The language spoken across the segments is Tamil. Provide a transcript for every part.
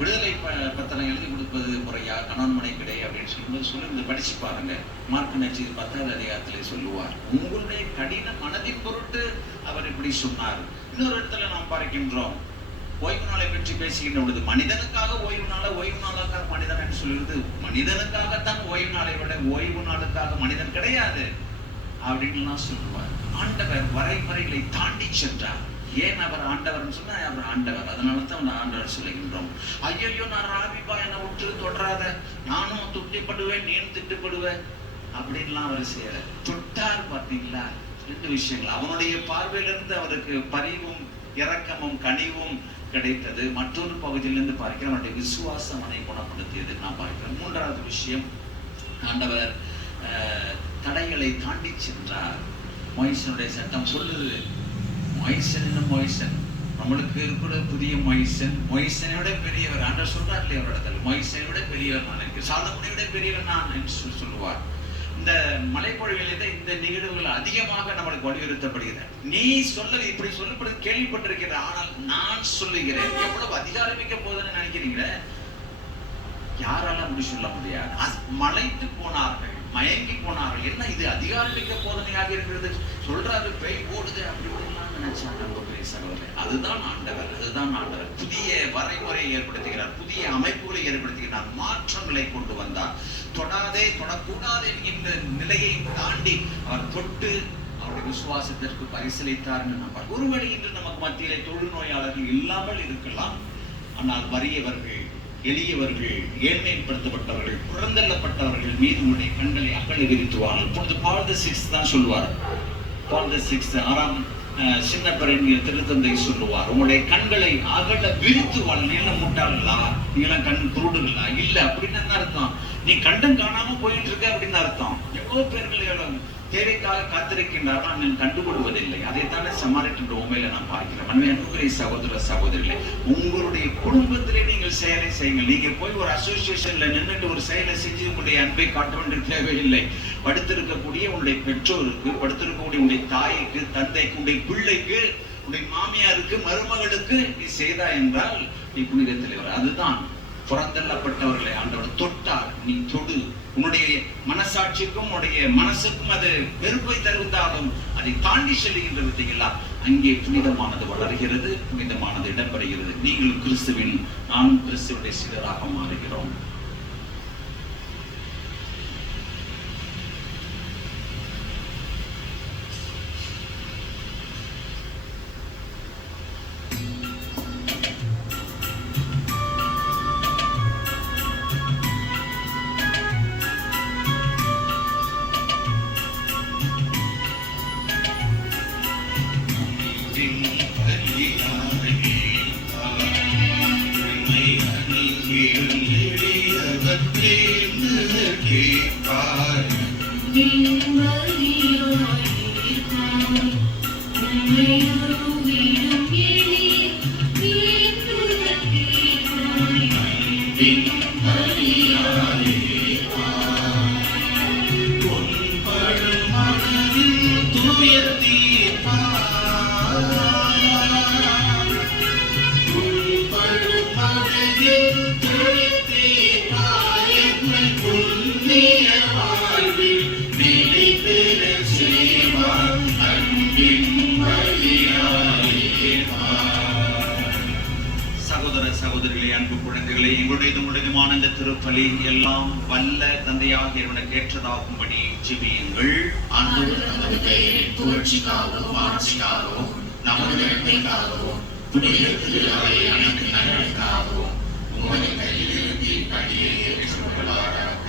விடுதலை பத்திரம் எழுதி கொடுப்பது முறையா, கணவன் மனைவிக்கிடை அப்படின்னு சொல்லும்போது இந்த படிச்சு பாருங்க. மார்க் நற்செய்தி 10வது அதிகாரத்திலே சொல்லுவார், உங்களுடைய கடின மனதின் பொருட்டு அவர் இப்படி சொன்னார். இன்னொரு இடத்துல நாம் பார்க்கின்றோம், ஓய்வு நாளை பற்றி பேசுகின்ற பொழுது மனிதனுக்காக ஓய்வு நாளுக்காக மனிதன் என்று சொல்லுவது, மனிதனுக்காகத்தான் ஓய்வு நாளை விட ஓய்வு நாளுக்காக மனிதன் கிடையாது அப்படின்னு சொல்லுவார். ஆண்டவர் வரைமுறைகளை தாண்டி சென்றார். ஏன் அவர் ஆண்டவர்னு சொன்னா அவர் ஆண்டவர், அதனால தான் அவர் ஆண்டவர் சொல்லுகின்றோம். ஐயோ நான் ராபிப்பா என்னை விட்டு தொடராத, நானும் துட்டிப்படுவேன் நீனும் திட்டுப்படுவேன் அப்படின்லாம் அவர் செய்யற. தொட்டார் பார்த்தீங்களா, 2 விஷயங்கள். அவனுடைய பார்வையிலிருந்து அவருக்கு பரிவும் இரக்கமும் கனிவும் கிடைத்தது. மற்றொரு பகுதியிலிருந்து பார்க்கிறோம், அவனுடைய விசுவாசம் அவனை குணப்படுத்தியது நான் பார்க்கிறேன். 3வது விஷயம், ஆண்டவர் தடைகளை தாண்டி சென்றார். மோசேனுடைய சட்டம் சொல்லுது, மோசன் நம்மளுக்கு இருக்கிற புதிய மோசனை விட பெரியவர். ஆண்டவர் சொல்றார் இல்லையா ஒரு இடத்துல, மோசனை விட பெரியவர் நான் இருக்கிறேன், சாலமோனை விட பெரியவர் நான் என்று சொல்லுவார். இந்த மலைப்பொழிகளில் இந்த நிகழ்வுகள் அதிகமாக நம்மளுக்கு வலியுறுத்தப்படுகிறது. நீ இப்படி சொல்லப்படுது கேள்விப்பட்டிருக்கிற, ஆனால் நான் சொல்லுகிறேன். எவ்வளவு அதிகாரமிக்க போதுன்னு நினைக்கிறீங்களே, யாரால அப்படி சொல்ல முடியாது. மலைத்து போனார்கள், மயங்கி போனார்கள். என்ன இது அதிகாரமிக்க போதனையாக இருக்கிறது, சொல்றாரு பேய் ஓடுது அப்படி நினைச்சாங்க. அதுதான் ஆண்டவர் புதிய வரைமுறையை ஏற்படுத்துகிறார், புதிய அமைப்புகளை ஏற்படுத்துகிறார், மாற்றங்களை கொண்டு வந்தார். தொடாதே தொடக்கூடாது என்கின்ற நிலையை தாண்டி அவர் தொட்டு அவருடைய விசுவாசத்திற்கு பரிசீலித்தார். ஒருவேளை இன்று நமக்கு மத்தியிலே தொழுநோயாளர்கள் இல்லாமல் இருக்கலாம், ஆனால் வறியவர்கள், எளியவர்கள், ஏழ்மைப்படுத்தப்பட்டவர்கள், புறந்தள்ளப்பட்டவர்கள் மீது உடைய கண்களை அகல விரித்துவார்கள். இப்பொழுது பால் தி 6 தான் சொல்லுவார். பால் தி 6 6ஆம் சின்னப்பர் என்கிற திருத்தந்தை சொல்லுவார், உங்களுடைய கண்களை அகல விரித்து வாழ். நீளம் முட்டாளா, நீளம் கண் குருடுகளா? இல்ல அப்படின்னு என்ன அர்த்தம், நீ கண்டம் காணாம போயிட்டு இருக்க அப்படின்னு அர்த்தம். எவ்வளவு பேர்கள் தேவைக்காக காத்திருக்கின்றார்கள், நான் கண்டுகொள்வதில்லை. அதைத்தானே சமாளிக்கின்ற உண்மையில நான் பார்க்கிறேன். அன்புக்குரிய சகோதர சகோதரிகளே, உங்களுடைய குடும்பத்திலே நீங்கள் செயலை செய்யுங்கள். நீங்க போய் ஒரு அசோசியேஷன்ல நின்றுட்டு ஒரு செயலை செஞ்சு உங்களுடைய அன்பை காட்ட வேண்டிய தேவையில்லை. படுத்திருக்கக்கூடிய உங்களுடைய பெற்றோருக்கு, படுத்திருக்கக்கூடிய உங்களுடைய தாய்க்கு, தந்தைக்கு, உங்களுடைய பிள்ளைக்கு, உங்களுடைய மாமியாருக்கு, மருமகளுக்கு நீ செய்தா என்றால் நீ புனிதத்தில் வர. அதுதான் புறந்தள்ளப்பட்டவர்களை ஆண்டவர் தொட்டார், நீ தொடு. உன்னுடைய மனசாட்சிக்கும் உன்னுடைய மனசுக்கும் அது வெறுப்பை தருவதாலும் அதை தாண்டி செல்கின்ற விதையெல்லாம் அங்கே புனிதமானது வளர்கிறது, புனிதமானது இடம்பெறுகிறது. நீங்கள் கிறிஸ்துவின், நானும் கிறிஸ்துவனுடைய சீடராக மாறுகிறோம். சகோதரிகளே, அன்பு குழந்தைகளே, எங்களுடையதுமான இந்த திருப்பலி எல்லாம் வல்ல தந்தையாக இவனுக்கு ஏற்றதாகும்படி ஜெபியுங்கள். ஆண்டவர் நமது பெயரின் புகழ்ச்சிக்காகவும் ஆட்சிக்காகவும் நமது நன்மைக்காகவும் புனித திரு அவை அனைத்து நலனுக்காகவும் உமது கையிலிருந்து படியை ஏற்றுக்கொள்வாராக.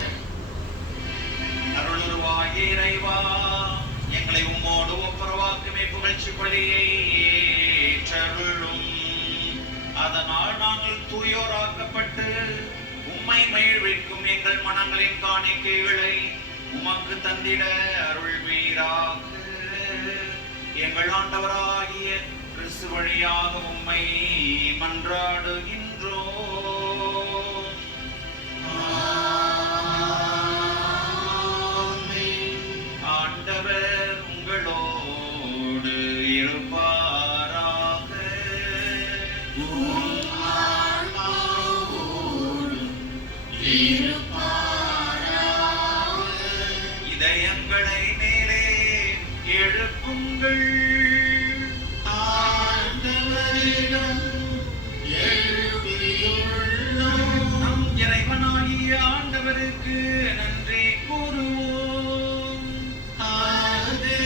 அருளுருவாகிய இறைவா, எங்களை உம்மோடு ஒப்புரவாக்குமே புகழ்ச்சி பலியை ஏற்றருளும். அதனால் நாங்கள் தூயோராக்கப்பட்டு உம்மை மகிழ்விக்கும் எங்கள் மனங்களின் காணிக்கைகளை உமக்கு தந்திட அருள்வீராக. எங்கள் ஆண்டவராகிய கிறிஸ்து வழியாக உம்மை மன்றாடுகின்றோம். ஆண்டவர் உங்களோடு இருப்பாராக. இதயங்களை மேலே எழுப்புங்கள், ஆண்டவரிடம் நம் இறைவனாகிய ஆண்டவருக்கு நன்றி கூறுவோம். அது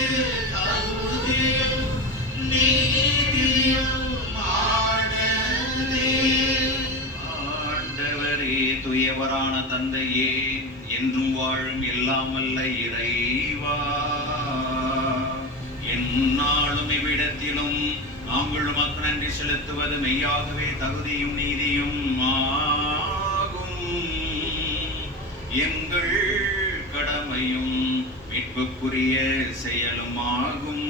தகுதியும் நீதியும் ஆண்டவரே. ஆண்டவரே, தூயவரான தந்தையே, என்றும் வாழும் எல்லாம் வல்ல இறைவா, எந்நாளும் இவ்விடத்திலும் நாங்கள் உமக்கு நன்றி செலுத்துவது மெய்யாகவே தகுதியும் நீதியும் ஆகும். எங்கள் கடமையும் மீட்புக்குரிய செயலும் ஆகும்.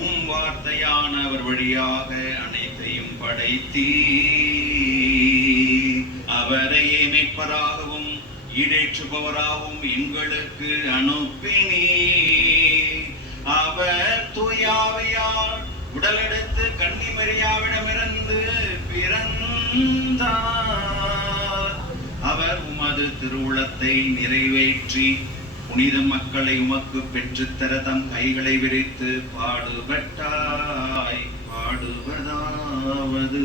உம் வார்த்தையானவர் வழியாக அனைத்தையும் படைத்தீ, அவரையே மீட்பராகவும் ஈடேற்றுபவராகவும் எங்களுக்கு அனுப்பினீ. அவர் தூயாவியார் உடலெடுத்து கன்னிமரியாவிடமிருந்து பிறந்தார். அவர் உமது திருவுளத்தை நிறைவேற்றி புனித மக்களை உமக்கு பெற்றுத்தர தம் கைகளை விரித்து பாடுபட்டாய். பாடுவதாவது: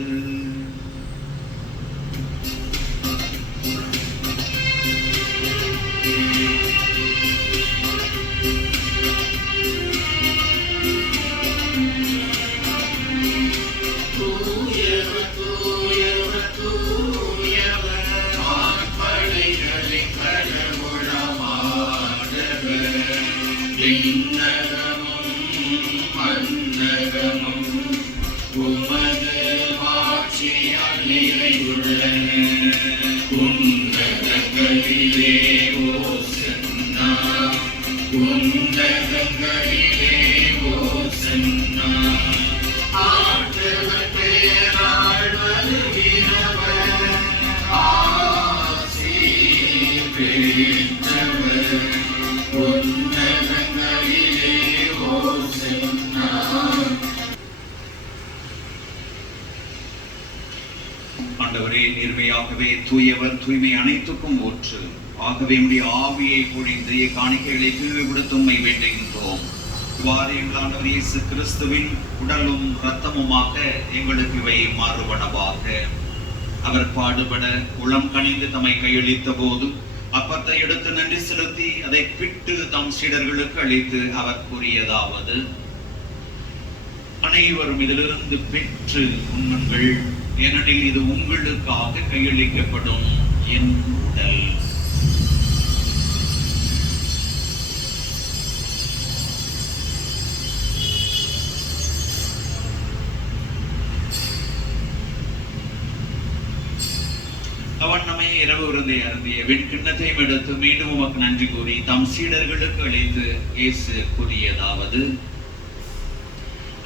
ஆண்டவரே, நேர்மையாகவே தூயவர், தூய்மை அனைத்துக்கும் ஊற்று. ஆகவே உடைய ஆவியை பொழிந்து காணிக்கைகளை தூய்மைப்படுத்த உம்மை வேண்டுகின்றோம். இவ்வாறு எங்கள் ஆண்டவர் இயேசு கிறிஸ்துவின் உடலும் இரத்தமுமாக எங்களுக்கு இவை மாறுபடவாக. அவர் பாடுபட உளம் கனிந்து தம்மை கையளித்த போது அப்பத்தை எடுத்து நன்றி செலுத்தி அதை பிட்டு தம் சீடர்களுக்கு அளித்து அவர் கூறியதாவது: அனைவரும் இதிலிருந்து பெற்று உண்ணுங்கள், ஏனெனில் இது உங்களுக்காக கையளிக்கப்படும் என் உடல். அவன் நம்மை இரவு விருந்தை அருந்திய வெண்கிண்ணத்தையும் எடுத்து மீண்டும் உமக்கு நன்றி கூறி தம் சீடர்களுக்கு அளித்து இயேசு கூறியதாவது: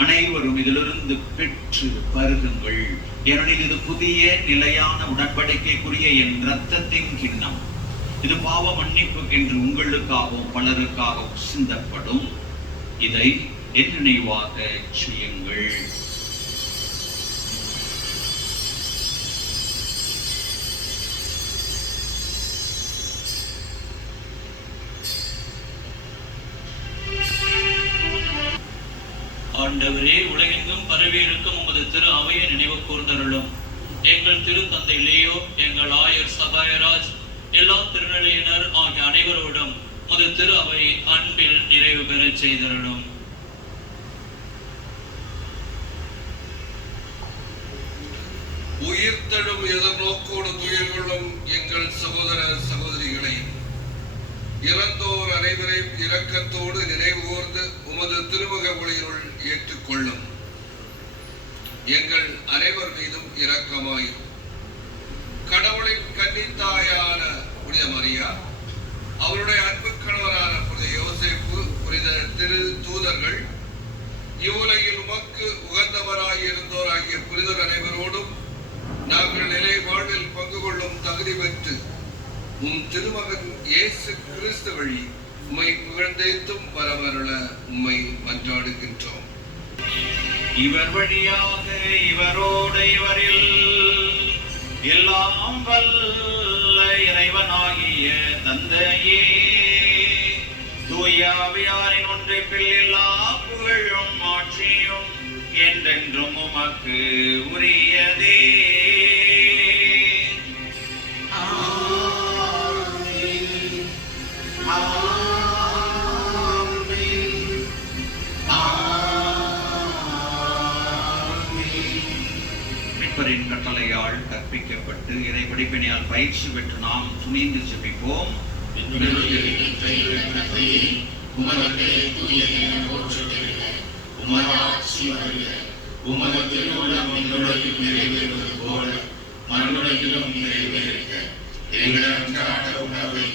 அனைவரும் இதிலிருந்து பெற்று பருகுங்கள், ஏனெனில் இது புதிய நிலையான உடன்படிக்கைக்குரிய என் இரத்தத்தின் கிண்ணம். இது பாவ மன்னிப்புக்கென்று உங்களுக்காகவும் பலருக்காகவும் சிந்தப்படும். இதை என் நினைவாக செய்யுங்கள். ஆண்டவரே, உலகெங்கும் பரவி இருக்கும் உமது திரு அவையை நினைவு கூர்ந்தருளும். எங்கள் திரு தந்தை லியோ, எங்கள் ஆயர் சகாயராஜ், எல்லா திருநிலையினர் ஆகிய அனைவரோடும் உமது திரு அவை அன்பில் நிறைவு பெறச் செய்தருளும். உயிர்த்தெழும் எதிர்நோக்கோடு துயில்களும் எங்கள் சகோதர சகோதரிகளை இறந்தோர் அனைவரையும் இரக்கத்தோடு நினைவு கூர்ந்து உமது திருமுக ஒளியினுள் ஏற்றுக்கொள்ளும். எங்கள் அனைவர் மீதும் இரக்கமாயும். கடவுளின் கன்னித்தாயான புனித மரியா, அவருடைய அன்பு கணவரான புனித யோசேப்பு, புனித திரு தூதர்கள், இவ்வுலகில் உமக்கு உகந்தவராயிருந்தோர் ஆகிய புனிதர் அனைவரோடும் நாங்கள் நிலை வாழ்வில் பங்கு கொள்ளும் தகுதி பெற்று உம் திருமகன் இயேசு கிறிஸ்து வழி உம்மை புகழ்ந்தேத்தும் வரவருள உம்மை மன்றாடுகின்றோம். இவர் வழியாக இவரோடு இவரில் எல்லாம் வல்ல இறைவனாகிய தந்தையே, தூய ஆவியாரின் ஒன்றிப்பில் எல்லா புகழும் ஆட்சியும் என்றென்றும் உமக்கு உரியதே. மீட்பரின் கட்டளையால் கற்பிக்கப்பட்டு இறை படிப்பினையால் பயிற்சி பெற்று நாம் துணிந்து ஜெபிப்போம். உமது திருவுளம் எங்களுடையும் நிறைவேறுவது போல மண்ணுலகிலும் நிறைவேறுக. எங்கள் அன்றாட உணவை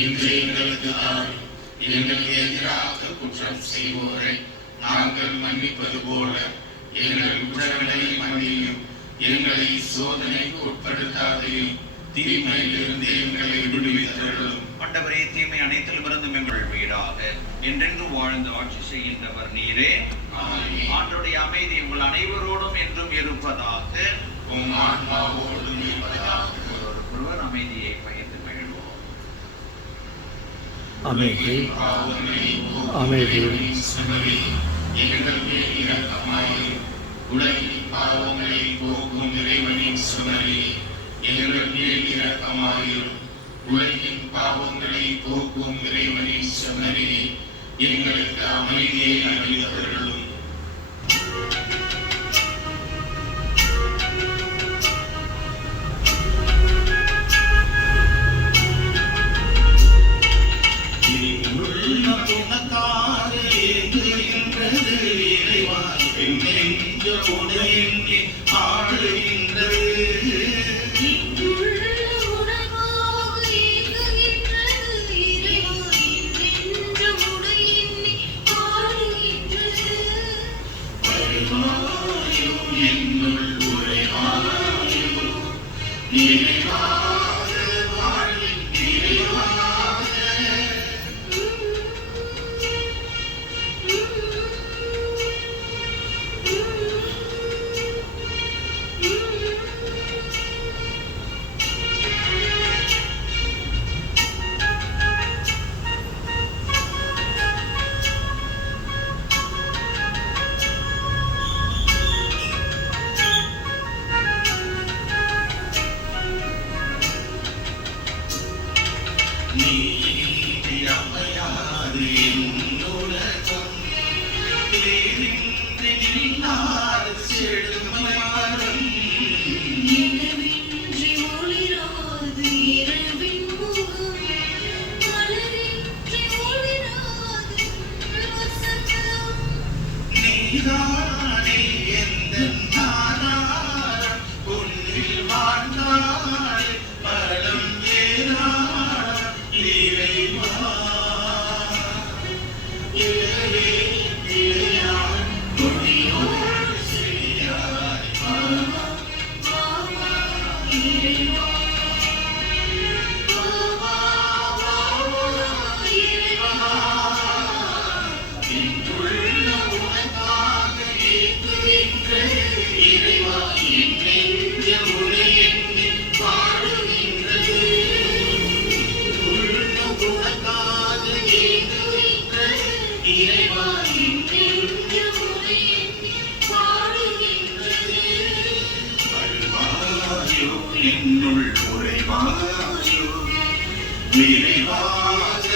இன்று எங்களுக்கு தாரும். எங்களுக்கு எதிராக குற்றம் செய்வோரை நாங்கள் மன்னிப்பது போல எங்கள் குற்றங்களை மன்னியும். எங்களை சோதனைக்கு உட்படுத்தாதையும் தீமையிலிருந்து எங்களை விடுவித்தருளும். ஆண்டவரே, தீமை அனைத்திலும் இருந்தும் எங்கள் வீடாக என்றென்று வாழ்ந்து ஆட்சி செய்கின்றவர் நீரே. ஆண்டவருடைய அமைதி உங்கள் அனைவரோடும் என்றும் இருப்பதாக. உம் ஆன்மாவோடும் இருப்பதாக. ஒருவர் அமைதியை பகிர்ந்து மகிழ்வோம். அமைதி அமைதி எங்கள் மேல் இரக்கமாயிரும். உலகின் பாவங்களை போக்கும் இறைவனின் சுமரி எங்கள் மேல் இரக்கமாயிரும். உலகின் பாவங்களை போக்கும் இறைவனின் சுமரி எங்களுக்கு அமைதியை அளித்தருளும். என்னுள் உறைவாயோ நிறைவாக